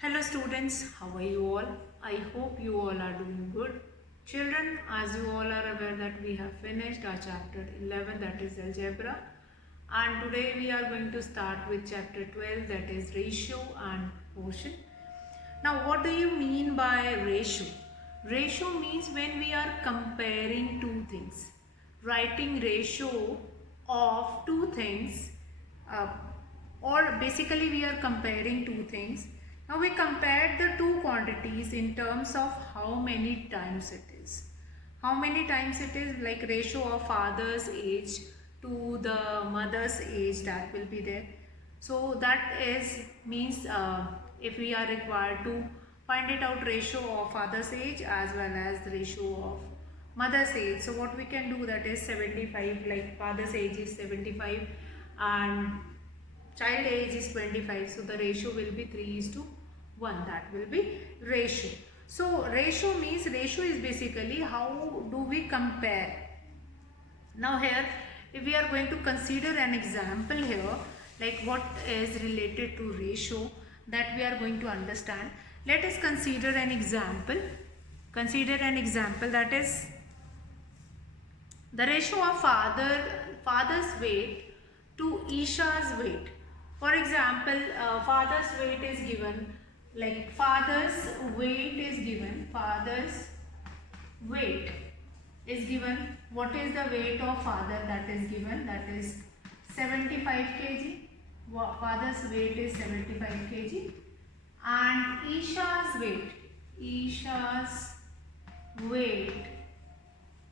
Hello students, how are you all? I hope you all are doing good. Children, as you all are aware that we have finished our chapter 11, that is algebra, and today we are going to start with chapter 12, that is ratio and portion. Now what do you mean by ratio? Ratio means when we are comparing two things. Writing ratio of two things, uh, or basically we are comparing two things. Now we compared the two quantities in terms of how many times it is. How many times it is, like ratio of father's age to the mother's age, that will be there. So that is means if we are required to find it out ratio of father's age as well as the ratio of mother's age. So what we can do, that is 75, like father's age is 75 and child age is 25. So the ratio will be 3 is to 1. That will be ratio. So ratio means, ratio is basically how do we compare. Now here, if we are going to consider an example here, like what is related to ratio, that we are going to understand. Let us consider an example. Consider an example, that is the ratio of father's weight to Isha's weight. For example, father's weight is given, like father's weight is given, father's weight is given. What is the weight of father that is given? That is 75 kg. Father's weight is 75 kg. And Isha's weight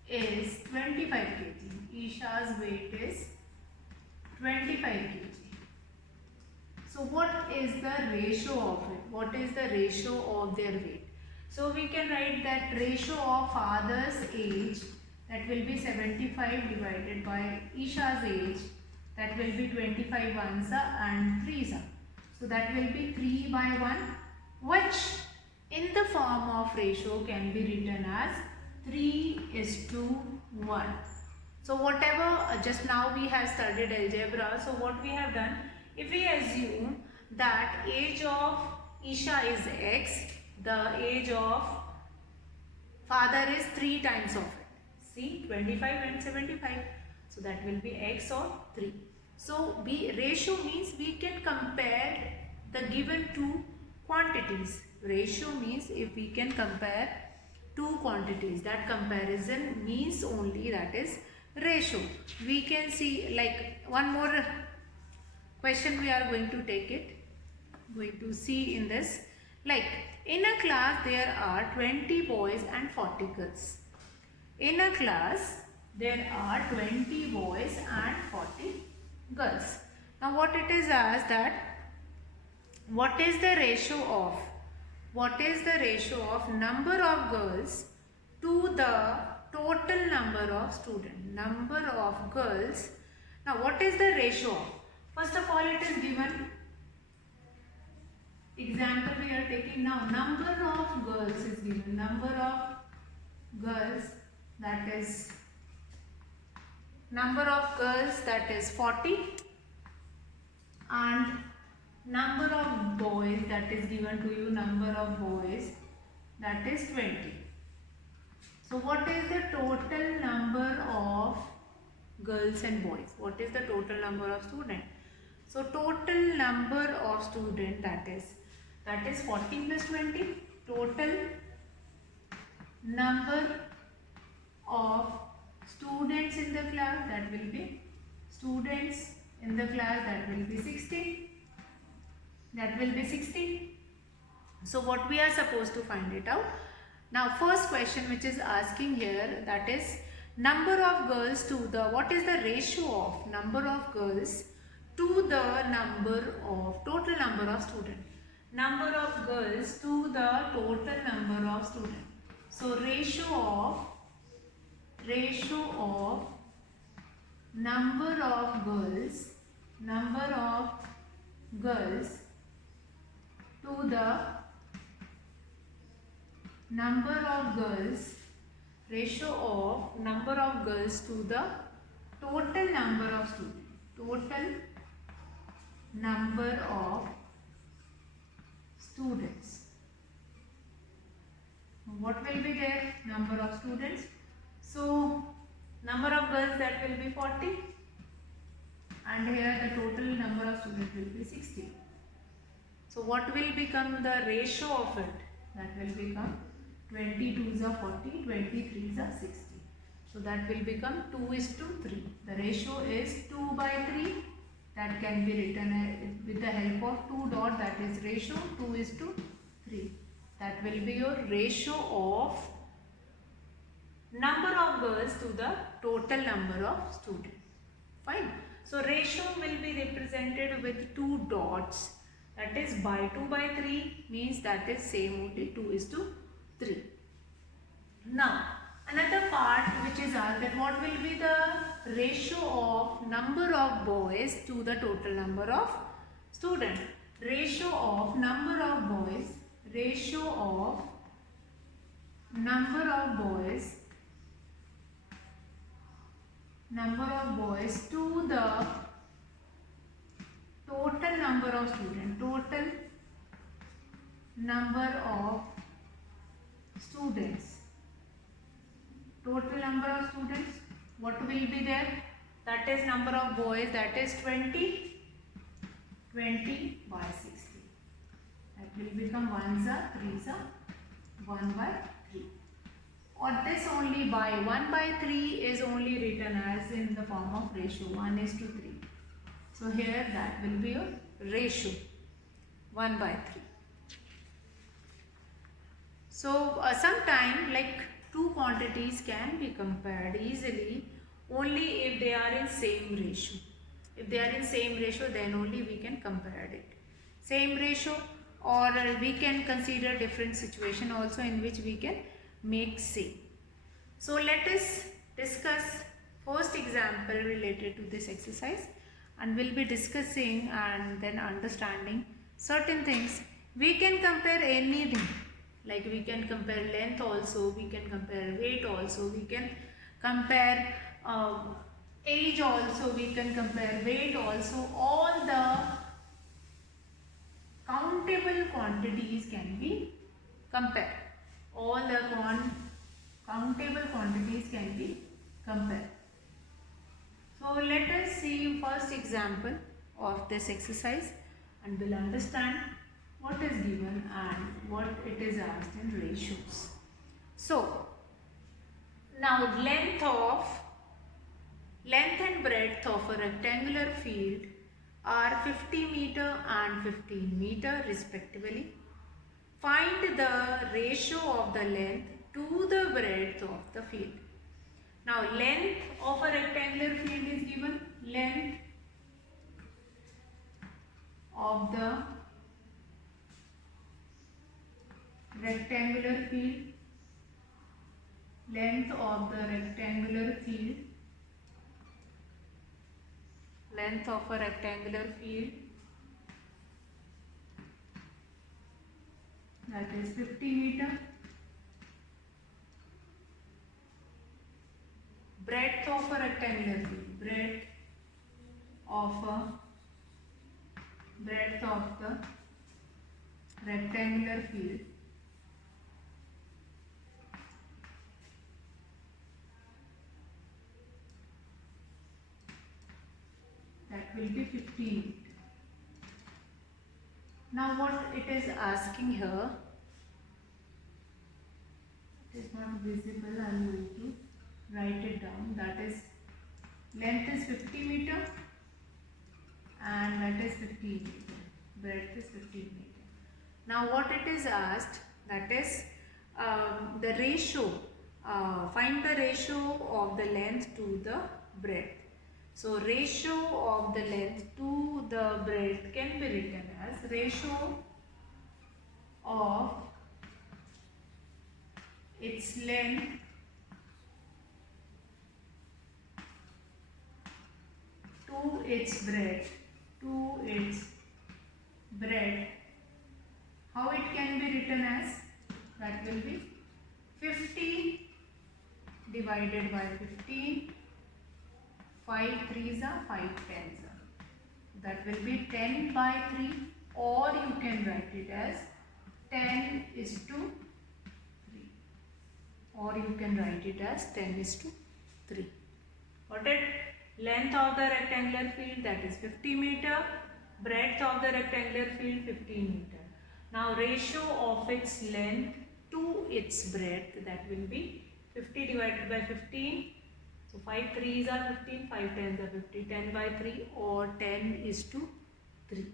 is 25 kg. Isha's weight is 25 kg. So what is the ratio of it? What is the ratio of their weight? So we can write that ratio of father's age, that will be 75 divided by Isha's age, that will be 25 ones and 3s. So that will be 3 by 1, which in the form of ratio can be written as 3 is to 1. So whatever just now we have studied algebra, so what we have done, if we assume that age of Isha is x, the age of father is 3 times of it. See, 25 and 75. So that will be x or 3. So ratio means we can compare the given two quantities. Ratio means if we can compare two quantities, that comparison means only that is ratio. We can see, like one more question we are going to take it, going to see in this, like in a class there are 20 boys and 40 girls. In a class there are 20 boys and 40 girls. Now what it is asked that what is the ratio of number of girls to the total number of students. Number of girls. Now what is the ratio of? First of all, it is given example we are taking now. Number of girls is given. Number of girls, that is 40, and number of boys that is given to you, number of boys, that is 20. So what is the total number of girls and boys? What is the total number of students? So total number of students, that is 40 plus 20. Total number of students in the class, that will be 60. That will be 60. So what we are supposed to find it out. Now first question which is asking here, that is number of girls to the, what is the ratio of number of girls to the total number of students. Number of girls to the total number of students. So ratio of number of girls to the number of girls, ratio of number of girls to the total number of students. Total number of students. what will be their number of students? So number of girls, that will be 40, and here the total number of students will be 60. So what will become the ratio of it? That will become 22s are 40, 23s are 60. So that will become 2:3. The ratio is 2/3. That can be written with the help of 2 dot, that is ratio 2:3. That will be your ratio of number of girls to the total number of students. Fine. So ratio will be represented with 2 dots. That is by 2/3 means that is same only 2:3. Now another part which is asked, that what will be the ratio of number of boys to the total number of students. Ratio of number of boys, ratio of number of boys to the total number of students, total number of students, total number of students, what will be there? That is number of boys, that is 20 by 60. That will become 1s are 3s are 1/3. Or this only by 1/3 is only written as in the form of ratio 1:3. So here that will be your ratio 1/3. So sometime like two quantities can be compared easily only if they are in same ratio. If they are in same ratio, then only we can compare it. Same ratio, or we can consider different situation also in which we can make same. So let us discuss first example related to this exercise, and we'll be discussing and then understanding certain things. We can compare anything, like we can compare length also, we can compare weight also, we can compare age also, we can compare weight also. All the countable quantities can be compared. All the countable quantities can be compared. So let us see first example of this exercise, and we'll understand what is given and what it is asked in ratios. So now length and breadth of a rectangular field are 50 meter and 15 meter respectively. Find the ratio of the length to the breadth of the field. Now length of a rectangular field is given. Length of the rectangular field, length of the rectangular field, length of a rectangular field, that is 50 meter. Breadth of a rectangular field, breadth of the rectangular field, that will be 15 meter. Now what it is asking here, it is not visible, I am going to write it down. That is, length is 50 meter and that is 15 meter, breadth is 15 meter. Now what it is asked, that is the ratio, find the ratio of the length to the breadth. So ratio of the length to the breadth can be written as ratio of its length to its breadth, How it can be written as? That will be 50 divided by 15. 5 3s are 5 10s are. That will be 10/3, or you can write it as 10:3. or you can write it as 10:3. Got it? Length of the rectangular field, that is 50 meter. Breadth of the rectangular field, 15 meter. Now ratio of its length to its breadth, that will be 50 divided by 15. So 5 3s are 15, 5 10s are 50, 10 by 3 or 10:3.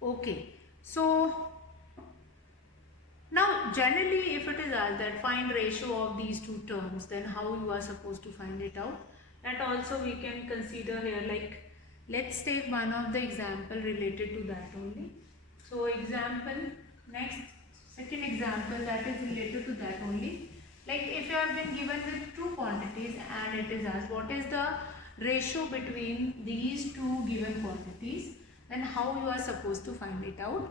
Okay, so now generally if it is asked that find ratio of these two terms, then how you are supposed to find it out? That also we can consider here, like let's take one of the example related to that only. So example, next second example that is related to that only. Like if you have been given with two quantities and it is asked what is the ratio between these two given quantities, then how you are supposed to find it out?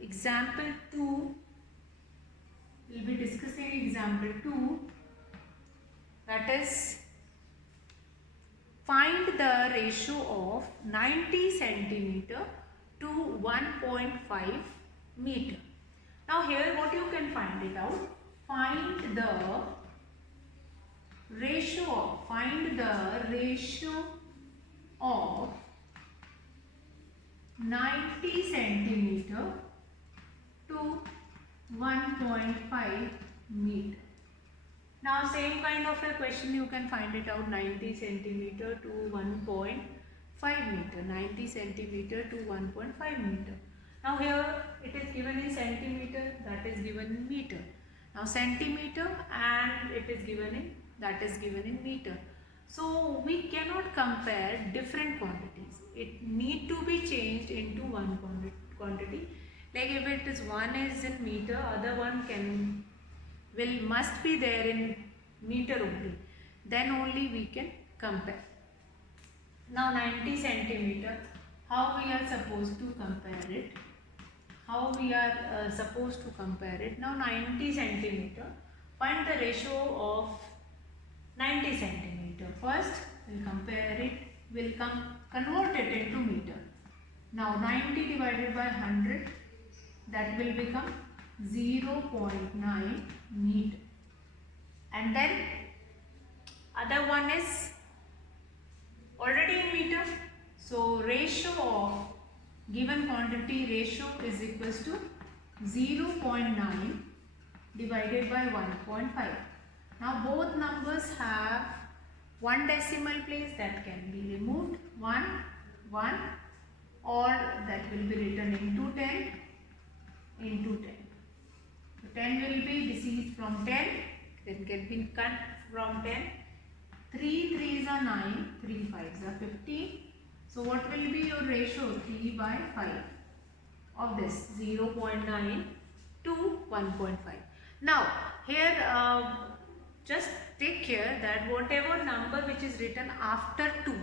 Example 2, we'll be discussing example 2, that is find the ratio of 90 centimeter to 1.5 meter. Now here what you can find it out? Find the ratio of 90 centimeter to 1.5 meter. Now same kind of a question you can find it out, 90 centimeter to 1.5 meter, 90 centimeter to 1.5 meter. Now here it is given in centimeter, that is given in meter. Now centimeter and it is given in, that is given in meter. So we cannot compare different quantities. It need to be changed into one quantity. Like if it is one is in meter, other one must be there in meter only. Then only we can compare. Now 90 centimeter, how we are supposed to compare it? How we are supposed to compare it? Now 90 centimeter, find the ratio of 90 centimeter. First we'll compare it, we'll convert it into meter. Now 90 divided by 100, that will become 0.9 meter. And then other one is already in meter. So ratio of given quantity ratio is equals to 0.9 divided by 1.5. Now both numbers have one decimal place, that can be removed, 1, 1, or that will be written into 10 into 10. So 10 will be, this is from 10, then can be cut from 10. 3 3s are 9, 3 5s are 15. So what will be your ratio? 3 by 5 of this, 0.9 to 1.5. Now here just take care that whatever number which is written after 2,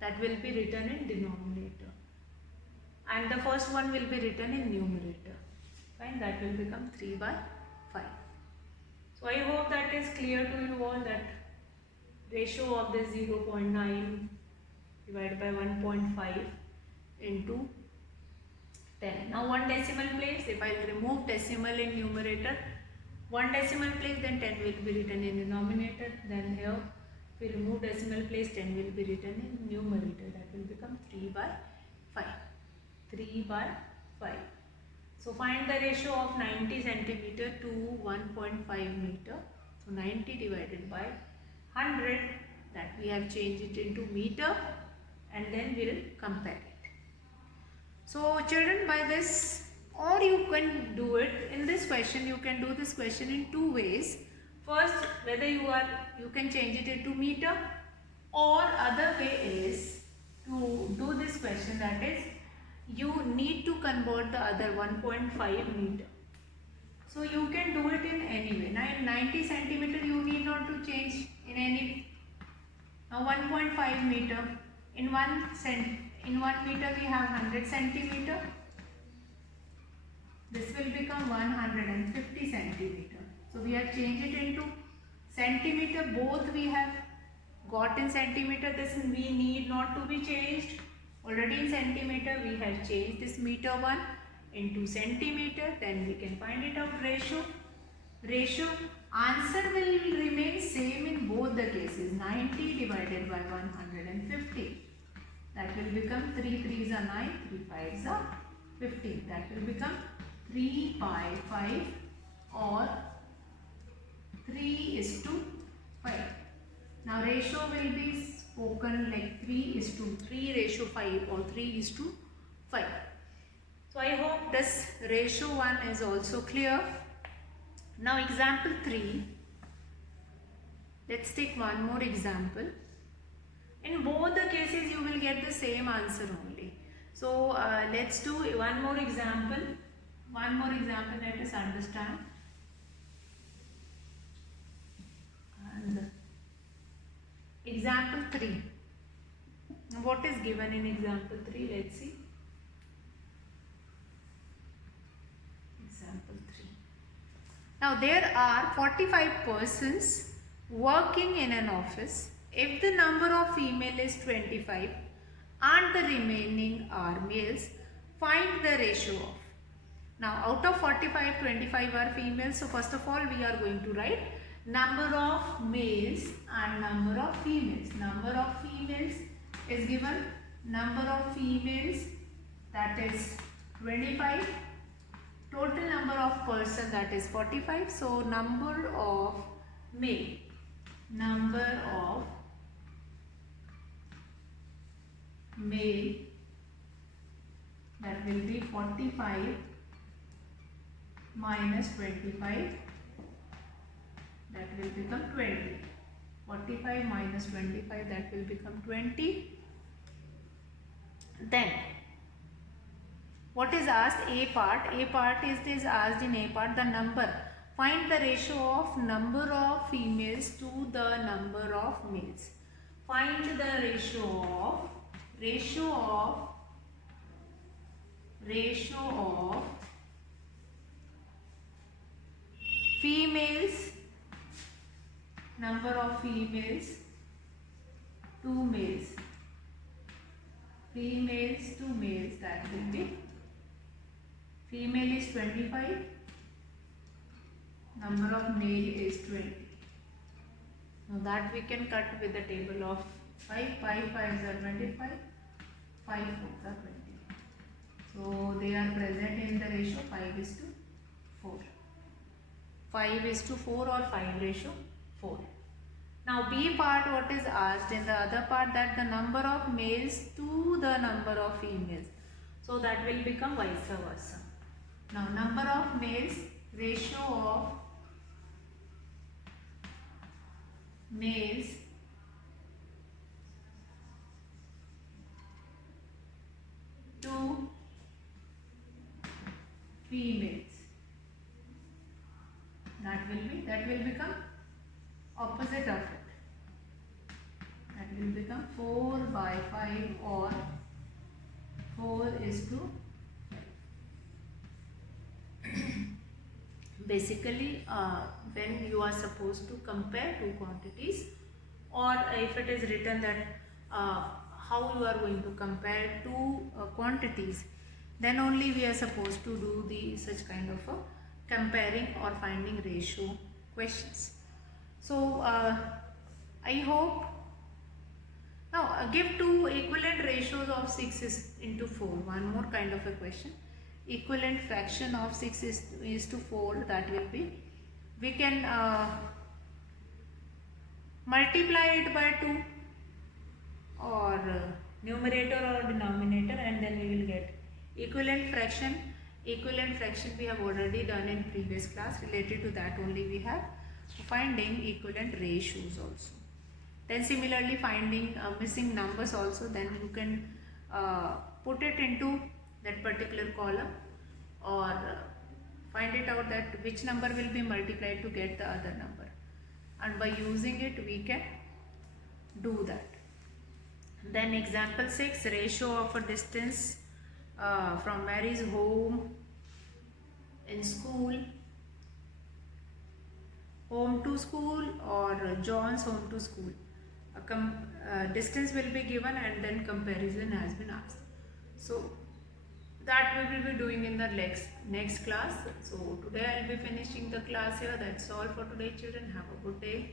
that will be written in denominator, and the first one will be written in numerator. Fine, that will become 3 by 5. So I hope that is clear to you all, that ratio of this 0.9 divided by 1.5 into 10. Now one decimal place, if I remove decimal in numerator, one decimal place, then 10 will be written in denominator. Then here if we remove decimal place, 10 will be written in numerator, that will become 3 by 5. 3 by 5. So find the ratio of 90 centimeter to 1.5 meter. So 90 divided by 100, that we have changed it into meter, and then we will compare it. So children, by this, or you can do it in this question, you can do this question in two ways. First, whether you can change it into meter, or other way is to do this question, that is you need to convert the other 1.5 meter. So you can do it in any way. Now in 90 centimeter you need not to change in any. Now 1.5 meter, in 1 meter we have 100 centimeter. This will become 150 centimeter. So we have changed it into centimeter. Both we have got in centimeter. This we need not to be changed. Already in centimeter we have changed this meter one into centimeter. Then we can find it out ratio. Ratio answer will remain same in both the cases. 90 divided by 150. That will become 3 3s are 9, 3 5s are 15. That will become 3 by 5 or 3 is to 5. Now ratio will be spoken like 3 is to 3 ratio 5 or 3 is to 5. So I hope this ratio 1 is also clear. Now example 3. Let's take one more example. In both the cases you will get the same answer only. So let's do one more example. One more example, let us understand. And example 3. What is given in example 3? Let's see. Example 3. Now there are 45 persons working in an office. If the number of female is 25 and the remaining are males, find the ratio of. Now out of 45, 25 are females. So first of all we are going to write number of males and number of females. Number of females is given. Number of females, that is 25. Total number of person, that is 45. So number of male. Number of male, that will be 45 minus 25, that will become 20. 45 minus 25, that will become 20. Then what is asked? A part. A part is asked in A part the number. Find the ratio of number of females to the number of males. Find the ratio of females, number of females to males. Females to males, that will be, female is 25, number of male is 20. Now that we can cut with the table of 5. 5 5s are 25, 5 4s are 20. So they are present in the ratio 5 is to 4. 5 is to 4 or 5 ratio 4. Now B part, what is asked in the other part, that the number of males to the number of females. So that will become vice versa. Now number of males, ratio of males to females, that will become opposite of it. That will become 4 by 5 or 4 is to 5. Basically when you are supposed to compare two quantities, or if it is written that how you are going to compare two quantities, then only we are supposed to do the such kind of a comparing or finding ratio questions. So I hope. Now give two equivalent ratios of 6 is into 4. One more kind of a question. Equivalent fraction of 6 is to 4, that will be, we can multiply it by 2 or numerator or denominator, and then we will get equivalent fraction. Equivalent fraction we have already done in previous class. Related to that only we have finding equivalent ratios also. Then similarly finding missing numbers also, then you can put it into that particular column, or find it out that which number will be multiplied to get the other number, and by using it we can do that. Then example 6, ratio of a distance from Mary's home in school, home to school, or John's home to school. Distance will be given and then comparison has been asked. So that we will be doing in the next class. So today I'll be finishing the class here. That's all for today, children. Have a good day.